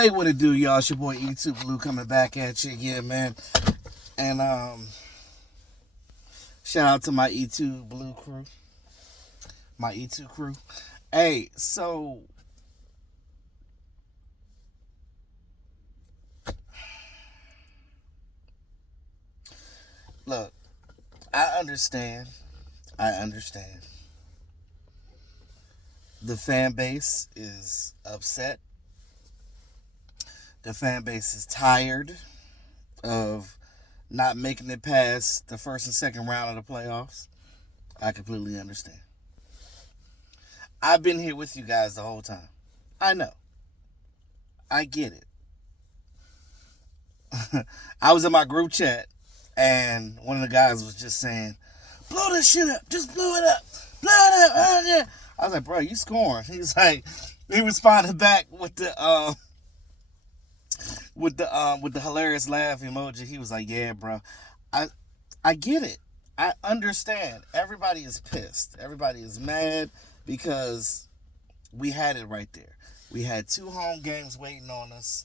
Hey, what it do, y'all? It's your boy E2 Blue coming back at you again, man. And shout out to my E2 Blue crew, my E2 crew. Hey, so look, I understand. I understand. The fan base is upset. The fan base is tired of not making it past the first and second round of the playoffs. I completely understand. I've been here with you guys the whole time. I know. I get it. I was in my group chat and one of the guys was just saying, blow this shit up. Just blow it up. Blow it up. I was like, bro, you scoring. He was like, he responded back with the hilarious laugh emoji. He was like, yeah, bro. I I get it. I understand. Everybody is pissed. Everybody is mad because we had it right there. We had two home games waiting on us.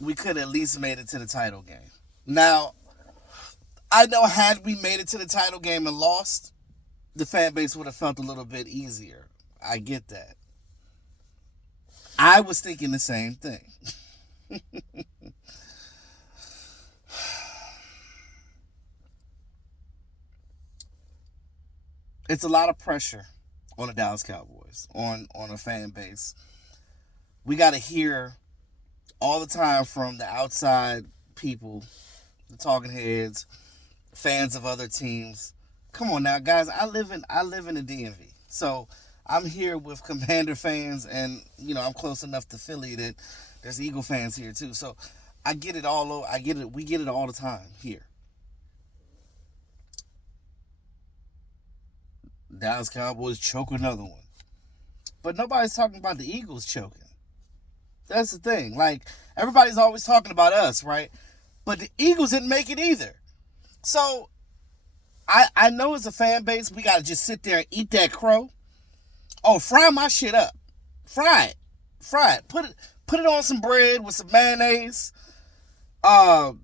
We could at least made it to the title game. Now, I know had we made it to the title game and lost, the fan base would have felt a little bit easier. I get that. I was thinking the same thing. It's a lot of pressure on the Dallas Cowboys, on a fan base. We got to hear all the time from the outside people, the talking heads, fans of other teams. Come on now, guys. I live in the DMV, so I'm here with Commander fans, and I'm close enough to Philly that there's Eagle fans here too. So I get it all. I get it. We get it all the time here. Dallas Cowboys choke another one, but nobody's talking about the Eagles choking. That's the thing. Like, everybody's always talking about us, right? But the Eagles didn't make it either. So I know as a fan base, we gotta just sit there and eat that crow. Oh, fry my shit up. Fry it. Fry it. Put it on some bread with some mayonnaise. Um,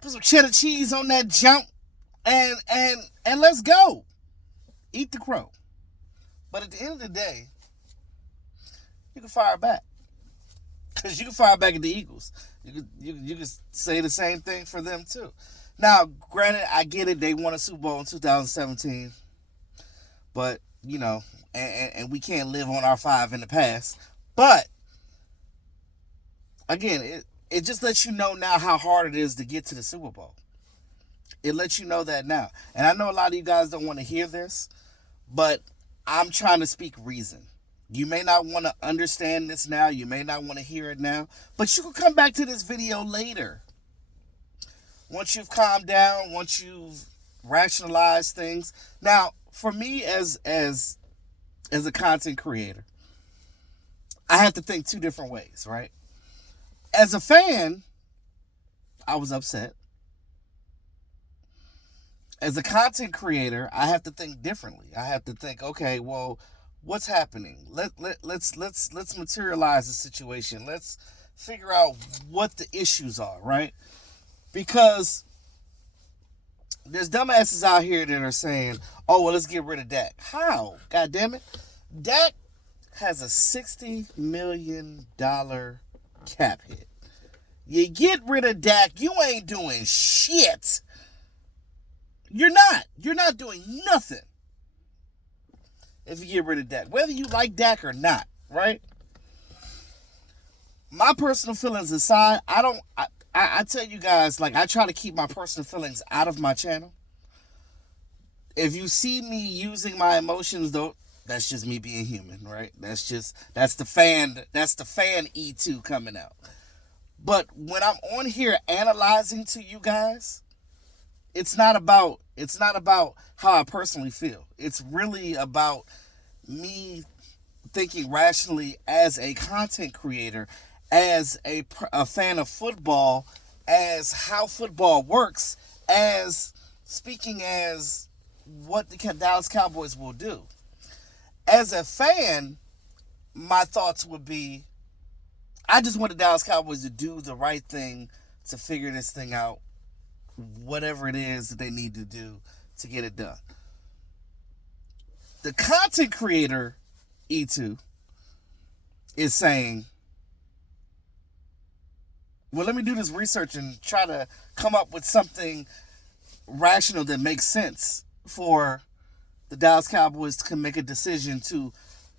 put some cheddar cheese on that junk, and let's go. Eat the crow. But at the end of the day, you can fire back. Because you can fire back at the Eagles. You can say the same thing for them too. Now, granted, I get it. They won a Super Bowl in 2017. But, and we can't live on our five in the past. But, again, it just lets you know now how hard it is to get to the Super Bowl. It lets you know that now. And I know a lot of you guys don't want to hear this, but I'm trying to speak reason. You may not want to understand this now. You may not want to hear it now. But you can come back to this video later. Once you've calmed down, once you've rationalized things. Now, for me as a content creator, I have to think two different ways, right? As a fan, I was upset. As a content creator, I have to think differently. I have to think, okay, well, what's happening? Let's materialize the situation. Let's figure out what the issues are, right? Because there's dumbasses out here that are saying, oh, well, let's get rid of Dak. How? God damn it. Dak has a $60 million cap hit. You get rid of Dak, you ain't doing shit. You're not. You're not doing nothing if you get rid of Dak. Whether you like Dak or not, right? My personal feelings aside, I tell you guys, like, I try to keep my personal feelings out of my channel. If you see me using my emotions, though, that's just me being human, right? That's the fan E2 coming out. But when I'm on here analyzing to you guys, it's not about how I personally feel. It's really about me thinking rationally as a content creator, as a fan of football, as how football works, as speaking as what the Dallas Cowboys will do. As a fan, my thoughts would be, I just want the Dallas Cowboys to do the right thing to figure this thing out, whatever it is that they need to do to get it done. The content creator, E2, is saying, well, let me do this research and try to come up with something rational that makes sense for the Dallas Cowboys to make a decision to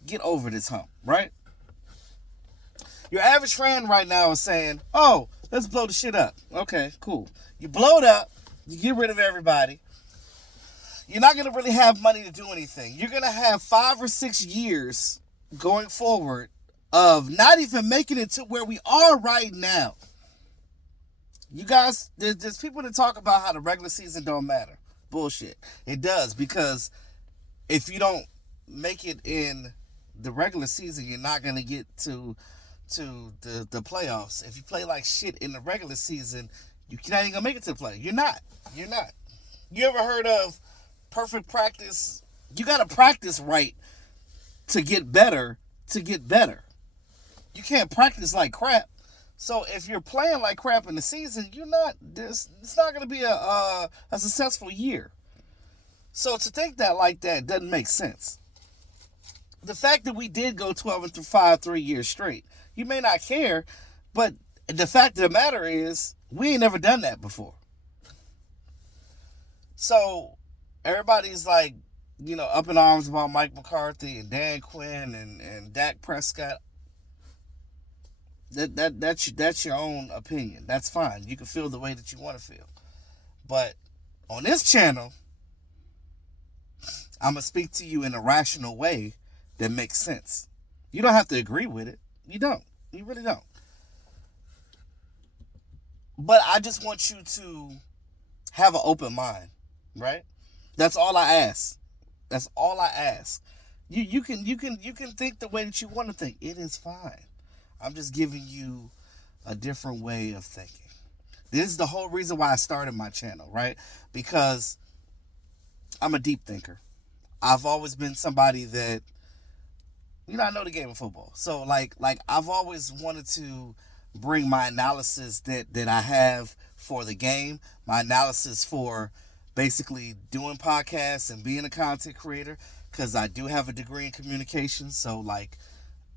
get over this hump, right? Your average fan right now is saying, oh, let's blow the shit up. Okay, cool. You blow it up, you get rid of everybody. You're not going to really have money to do anything. You're going to have 5 or 6 years going forward of not even making it to where we are right now. You guys, there's people that talk about how the regular season don't matter. Bullshit. It does, because if you don't make it in the regular season, you're not going to get to the playoffs. If you play like shit in the regular season, you're not even going to make it to the play. You're not. You ever heard of perfect practice? You got to practice right to get better. You can't practice like crap. So if you're playing like crap in the season, it's not going to be a successful year. So to think that like that doesn't make sense. The fact that we did go 12-5 3 years straight, you may not care, but the fact of the matter is, we ain't never done that before. So everybody's like, up in arms about Mike McCarthy and Dan Quinn and Dak Prescott. That's your own opinion. That's fine. You can feel the way that you want to feel. But on this channel, I'm going to speak to you in a rational way that makes sense. You don't have to agree with it. You don't. You really don't. But I just want you to have an open mind, right? That's all I ask. You can think the way that you want to think. It is fine. I'm just giving you a different way of thinking. This is the whole reason why I started my channel, right? Because I'm a deep thinker. I've always been somebody that, I know the game of football. So like I've always wanted to bring my analysis that I have for the game, my analysis for basically doing podcasts and being a content creator, because I do have a degree in communications. So like,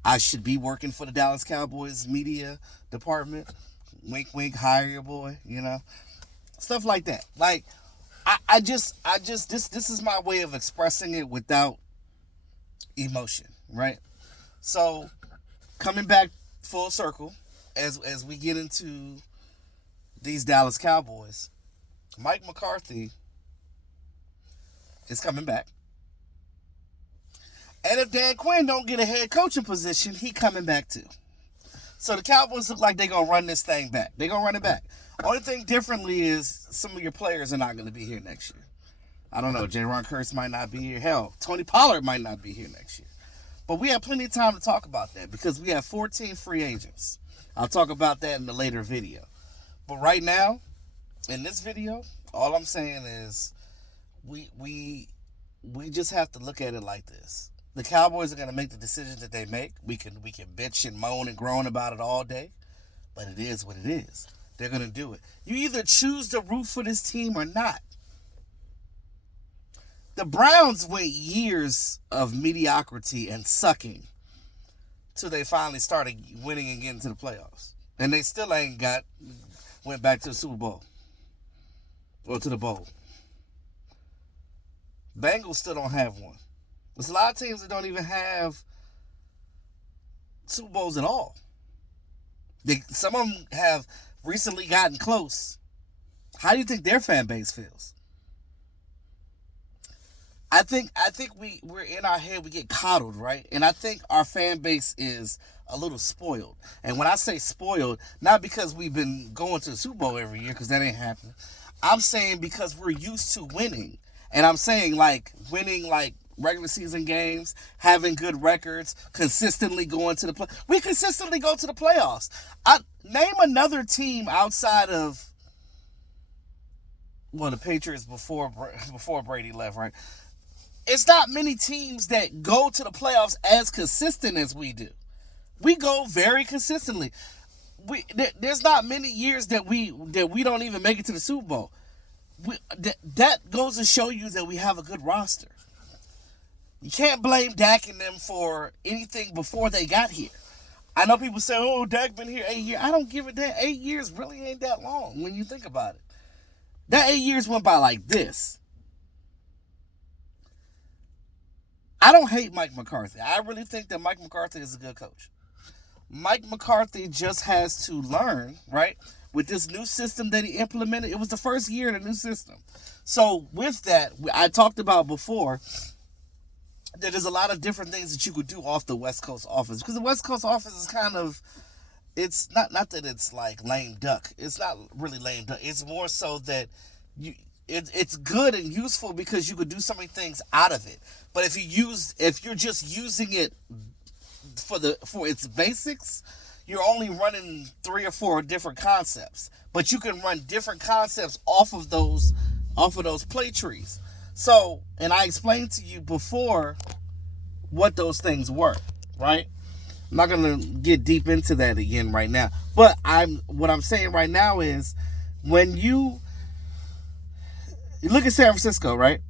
I should be working for the Dallas Cowboys media department. Wink, wink, hire your boy, stuff like that. Like, this is my way of expressing it without emotion, right? So, coming back full circle, as we get into these Dallas Cowboys, Mike McCarthy is coming back. And if Dan Quinn don't get a head coaching position, he coming back too. So the Cowboys look like they're going to run this thing back. They're going to run it back. Only thing differently is some of your players are not going to be here next year. I don't know. J-Ron Kurtz might not be here. Hell, Tony Pollard might not be here next year. But we have plenty of time to talk about that because we have 14 free agents. I'll talk about that in a later video. But right now, in this video, all I'm saying is we just have to look at it like this. The Cowboys are going to make the decisions that they make. We can bitch and moan and groan about it all day, but it is what it is. They're going to do it. You either choose to root for this team or not. The Browns went years of mediocrity and sucking till they finally started winning and getting to the playoffs. And they still ain't went back to the Super Bowl or to the bowl. Bengals still don't have one. There's a lot of teams that don't even have Super Bowls at all. Some of them have recently gotten close. How do you think their fan base feels? I think we're in our head, we get coddled, right? And I think our fan base is a little spoiled. And when I say spoiled, not because we've been going to the Super Bowl every year, because that ain't happening. I'm saying because we're used to winning. And I'm saying like winning like regular season games, having good records, consistently going to the play. We consistently go to the playoffs. Name another team outside of the Patriots before Brady left, right? It's not many teams that go to the playoffs as consistent as we do. We go very consistently. There's not many years that we don't even make it to the Super Bowl. That goes to show you that we have a good roster. You can't blame Dak and them for anything before they got here. I know people say, "Oh, Dak been here 8 years." I don't give a damn. 8 years really ain't that long when you think about it. That 8 years went by like this. I don't hate Mike McCarthy. I really think that Mike McCarthy is a good coach. Mike McCarthy just has to learn, right? With this new system that he implemented, it was the first year in the new system. So with that, I talked about before that there's a lot of different things that you could do off the West Coast office. Because the West Coast office is kind of, it's not that it's like lame duck. It's not really lame duck. It's more so that it's good and useful because you could do so many things out of it. But if you're just using it for its basics, you're only running 3 or 4 different concepts. But you can run different concepts off of those play trees. So, and I explained to you before what those things were, right? I'm not gonna get deep into that again right now. But what I'm saying right now is when you look at San Francisco, right?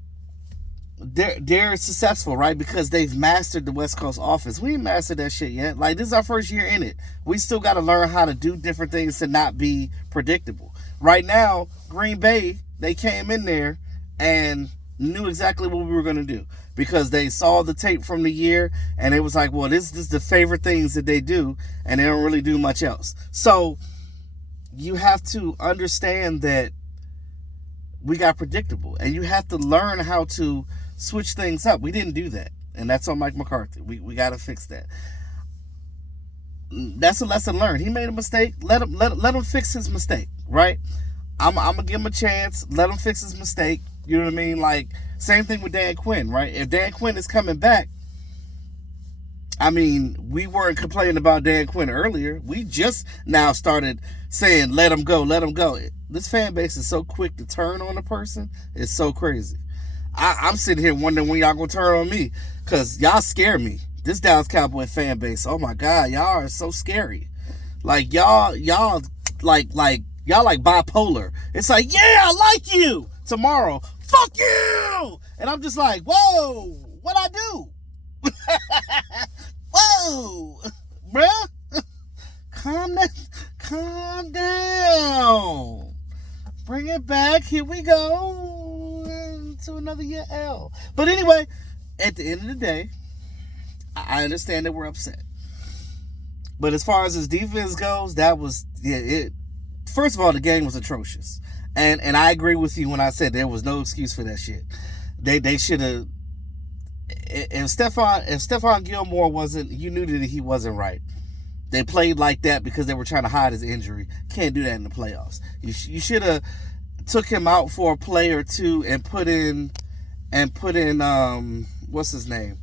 They're successful, right? Because they've mastered the West Coast offense. We ain't mastered that shit yet. Like, this is our first year in it. We still got to learn how to do different things to not be predictable. Right now, Green Bay, they came in there and knew exactly what we were going to do because they saw the tape from the year and it was like, well, this is the favorite things that they do and they don't really do much else. So you have to understand that we got predictable and you have to learn how to switch things up. We didn't do that, and that's on Mike McCarthy. We got to fix that. That's a lesson learned. He made a mistake. Let him fix his mistake, right? I'm gonna give him a chance. Let him fix his mistake. You know what I mean? Like, same thing with Dan Quinn, right? If Dan Quinn is coming back, I mean, we weren't complaining about Dan Quinn earlier. We just now started saying, let him go, let him go. This fan base is so quick to turn on a person. It's so crazy. I'm sitting here wondering when y'all gonna turn on me because y'all scare me. This Dallas Cowboy fan base, oh my God, y'all are so scary. Like, y'all like bipolar. It's like, yeah, I like you. Tomorrow, fuck you. And I'm just like, whoa, what'd I do? Whoa, bruh. Calm down. Bring it back. Here we go to another year L. But anyway, at the end of the day, I understand that we're upset. But as far as his defense goes, that was first of all, the game was atrocious. And I agree with you when I said there was no excuse for that shit. They should have. If Stephon Gilmore wasn't, you knew that he wasn't right. They played like that because they were trying to hide his injury. Can't do that in the playoffs. You should have took him out for a play or two and put in what's his name,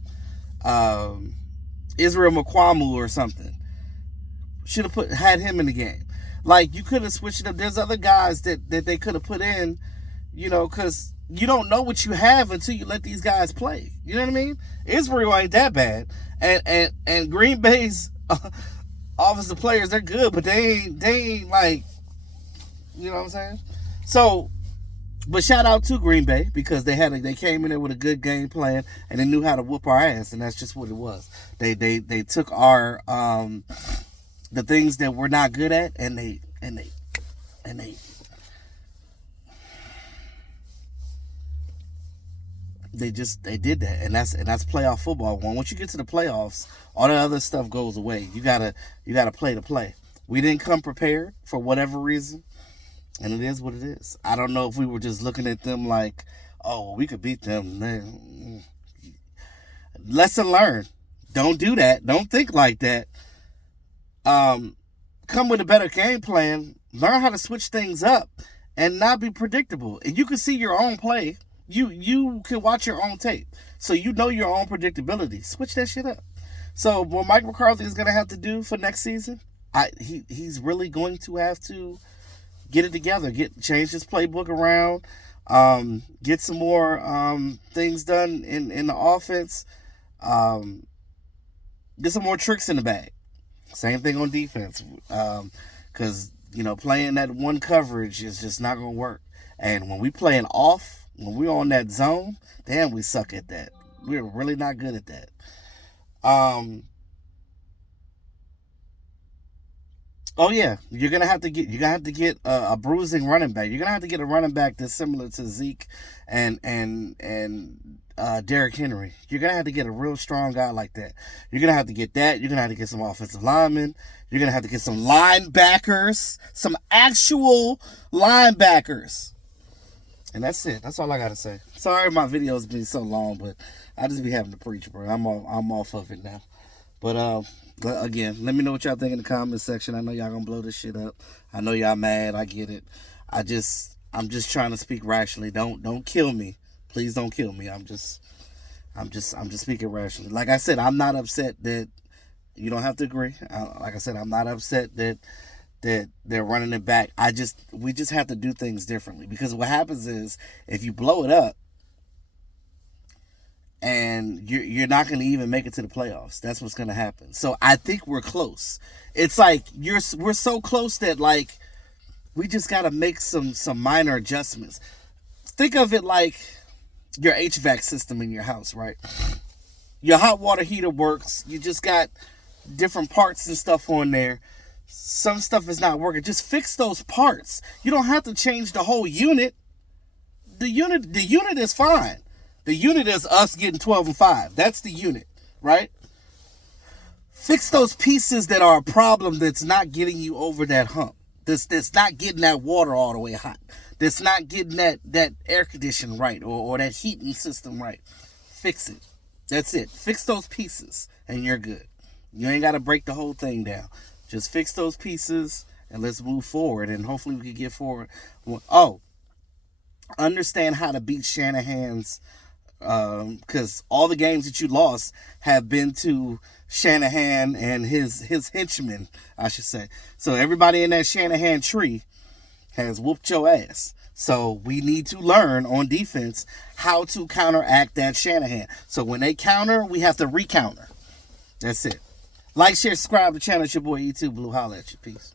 Israel Mukwamu or something. Should have had him in the game. Like, you could have switched it up. There's other guys that they could have put in, you know, because you don't know what you have until you let these guys play. You know what I mean? Israel ain't that bad, and Green Bay's offensive players, they're good, but they ain't like, you know what I'm saying? So, but shout out to Green Bay because they came in there with a good game plan and they knew how to whoop our ass, and that's just what it was. They took our the things that we're not good at and they did that, and that's playoff football. Once you get to the playoffs, all the other stuff goes away. You gotta play to play. We didn't come prepared for whatever reason, and it is what it is. I don't know if we were just looking at them like, oh, we could beat them. Lesson learned. Don't do that. Don't think like that. Come with a better game plan. Learn how to switch things up and not be predictable. And you can see your own play. You can watch your own tape. So you know your own predictability. Switch that shit up. So what Mike McCarthy is going to have to do for next season, he's really going to have to get it together. Change his playbook around. Get some more things done in the offense. Get some more tricks in the bag. Same thing on defense. Because, playing that one coverage is just not going to work. And when we playing off, when we're on that zone, damn, we suck at that. We're really not good at that. Oh yeah, you're gonna have to get a bruising running back. You're gonna have to get a running back that's similar to Zeke and Derrick Henry. You're gonna have to get a real strong guy like that. You're gonna have to get that. You're gonna have to get some offensive linemen. You're gonna have to get some linebackers, some actual linebackers. And that's it. That's all I gotta say. Sorry, my videos been so long, but I just be having to preach, bro. I'm off of it now. But again, let me know what y'all think in the comment section. I know y'all gonna blow this shit up. I know y'all mad. I get it. I'm just trying to speak rationally. Don't kill me. Please don't kill me. I'm just speaking rationally. Like I said, I'm not upset that you don't have to agree. Like I said, I'm not upset that they're running it back. We just have to do things differently, because what happens is if you blow it up, and you're not going to even make it to the playoffs. That's what's going to happen. So I think we're close. It's like we're so close that like we just got to make some minor adjustments. Think of it like your HVAC system in your house, right? Your hot water heater works. You just got different parts and stuff on there. Some stuff is not working. Just fix those parts. You don't have to change the whole unit. The unit is fine. The unit is us getting 12-5. That's the unit, right? Fix those pieces that are a problem that's not getting you over that hump. That's not getting that water all the way hot. That's not getting that air conditioning right or that heating system right. Fix it. That's it. Fix those pieces and you're good. You ain't got to break the whole thing down. Just fix those pieces and let's move forward, and hopefully we can get forward. Oh, understand how to beat Shanahan's, because all the games that you lost have been to Shanahan and his henchmen, I should say. So everybody in that Shanahan tree has whooped your ass. So we need to learn on defense how to counteract that Shanahan. So when they counter, we have to recounter. That's it. Like, share, subscribe to the channel. It's your boy E2 Blue. Holla at you. Peace.